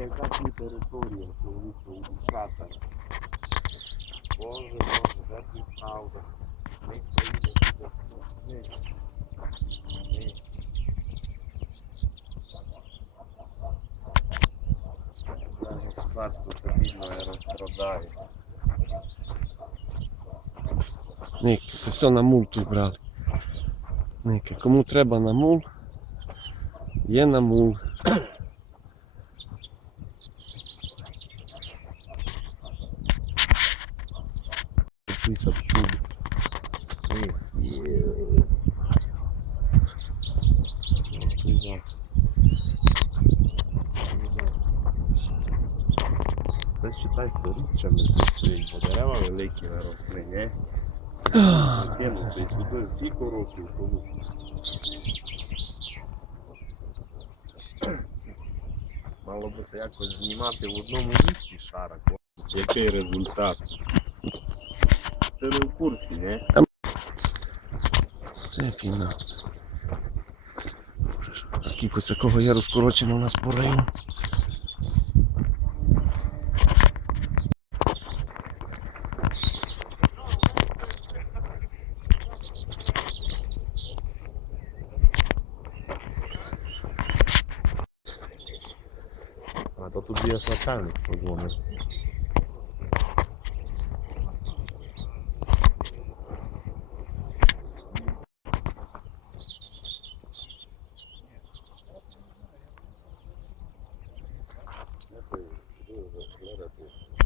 яка ті територія, чоловіче, у. Боже, Боже, де ти правда? Ми приїдемо сюди. Ми. Ми. Це государство стабільно розпродає. Ник, це все на мул тут брали. Ники, кому треба на мул, є на мул. Писав чудо. Це считай сторіччями стоїть, бо дерева великі наросли, не? Кинути сюди скільки років тому. Мало би це якось знімати в одному місці шарик. Який результат? Ти не в курсі, не? Це фінал. Якихось якого є розкорочено у нас по району. А то тобі аж начальник позвонив. Glória a Deus.